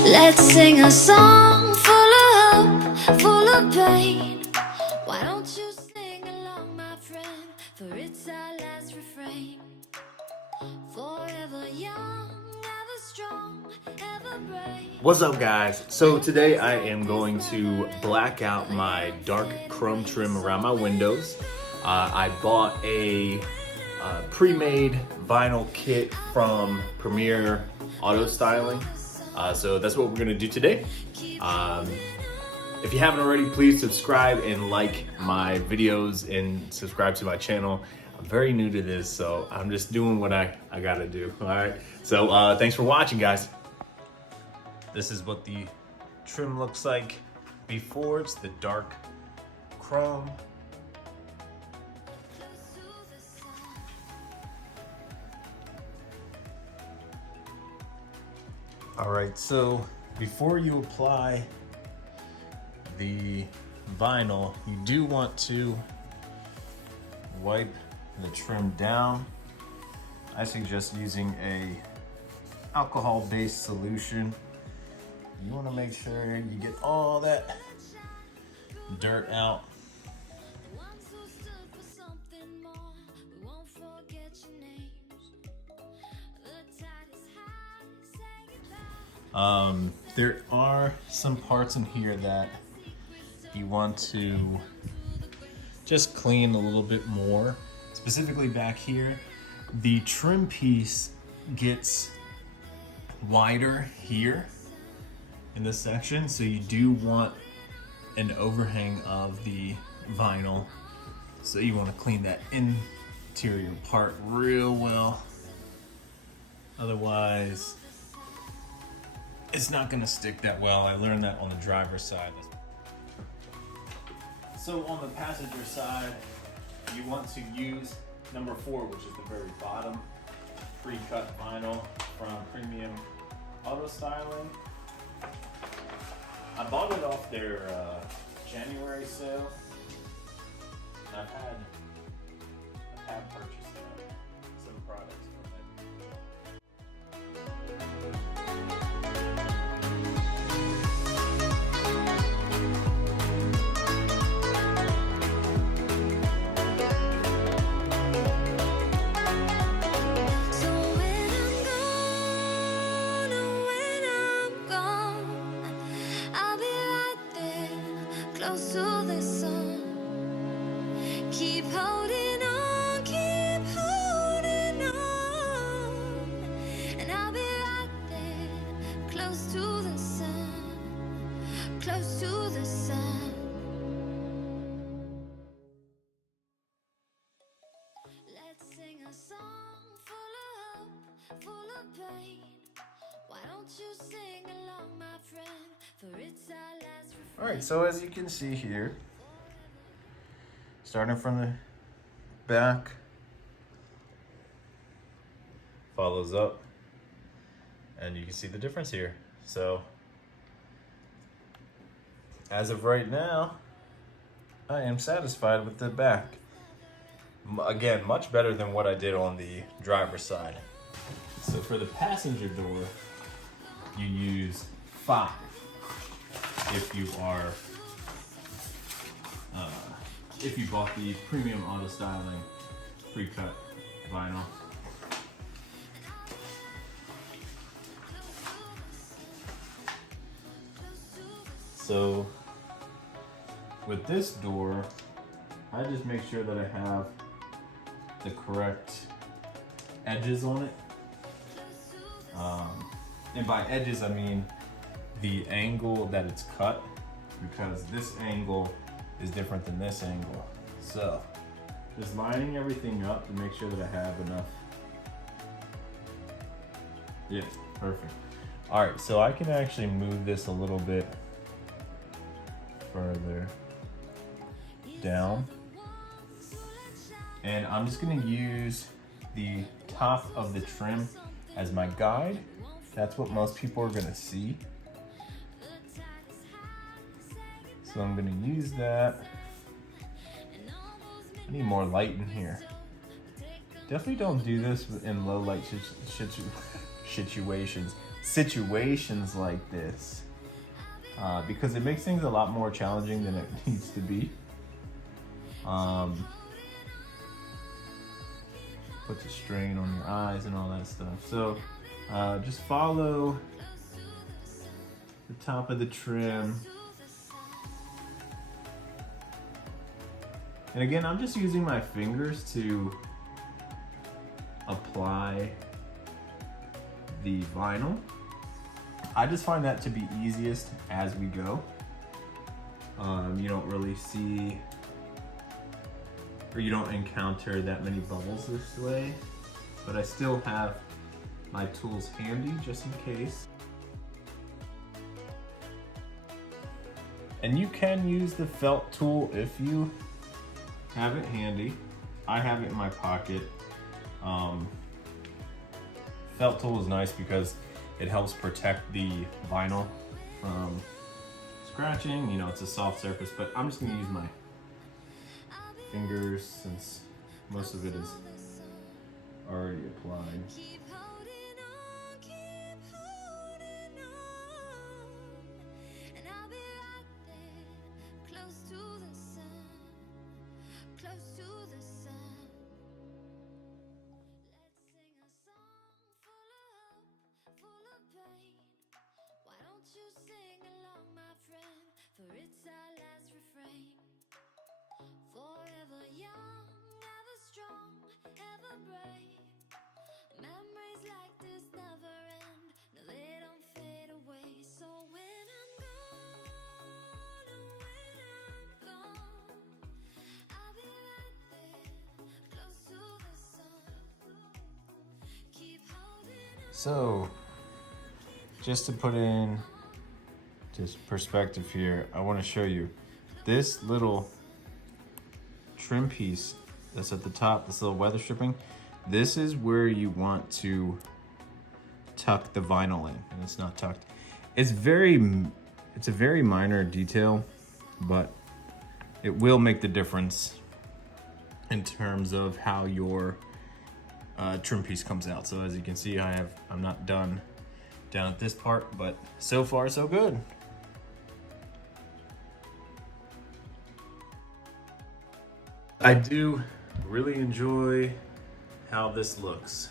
Let's sing a song full of hope, full of pain. Why don't you sing along, my friend? For it's our last refrain. Forever young, ever strong, ever brave. What's up, guys? So today I am going to black out my dark chrome trim around my windows. I bought a pre-made vinyl kit from Premier Auto Styling. So that's what we're gonna do today. If you haven't already, please subscribe and like my videos and subscribe to my channel. I'm very new to this, so I'm just doing what I gotta do, all right? So thanks for watching, guys. This is what the trim looks like before. It's the dark chrome. All right, so before you apply the vinyl, you do want to wipe the trim down. I suggest using a alcohol-based solution. You want to make sure you get all that dirt out. There are some parts in here that you want to just clean a little bit more. Specifically back here, the trim piece gets wider here in this section, so you do want an overhang of the vinyl. So you want to clean that interior part real well. Otherwise, it's not going to stick that well. I learned that on the driver's side. So on the passenger side, you want to use number 4, which is the very bottom, pre-cut vinyl from Premium Auto Styling. I bought it off their January sale. I've had purchased some products from it. So when I'm gone, I'll be right there, close to the sun. Keep holding on, and I'll be right there, close to the sun, close to the sun. Let's sing a song full of hope, full of pain. Why don't you sing along, my friend? For it's our last refrain. All right, so as you can see here, starting from the back, follows up, and you can see the difference here. So as of right now, I am satisfied with the back. Again, much better than what I did on the driver's side. So for the passenger door, you use 5 if you are if you bought the Premium Auto Styling pre-cut vinyl. So with this door, I just make sure that I have the correct edges on it. And by edges, I mean the angle that it's cut, because this angle is different than this angle. So just lining everything up to make sure that I have enough. Yeah, perfect. All right, so I can actually move this a little bit further down. And I'm just gonna use the top of the trim as my guide. That's what most people are gonna see. So I'm gonna use that. I need more light in here. Definitely don't do this in low light situations like this, because it makes things a lot more challenging than it needs to be. Puts a strain on your eyes and all that stuff. So just follow the top of the trim. And again, I'm just using my fingers to apply the vinyl. I just find that to be easiest as we go. You don't really see, or you don't encounter that many bubbles this way, but I still have my tools handy just in case. And you can use the felt tool if you have it handy. I have it in my pocket. Felt tool is nice because it helps protect the vinyl from scratching. You know, it's a soft surface, but I'm just gonna use my fingers since most of it is already applied. Keep holding on, keep holding on. And I'll be right there, close to the sun, close to the sun. Let's sing a song full of hope, full of pain. Why don't you sing along, my friend? For it's our last refrain. Forever young, ever strong, ever brave. Memories like this never end, no they don't fade away. So when I'm gone, oh when I'm gone, I'll be right there, close to the sun. Keep holding on. So, just to put in just perspective here, I want to show you this little trim piece that's at the top, this little weather stripping. This is where you want to tuck the vinyl in, and it's not tucked. It's a very minor detail, but it will make the difference in terms of how your trim piece comes out. So as you can see, I'm not done down at this part, but so far so good. I do really enjoy how this looks.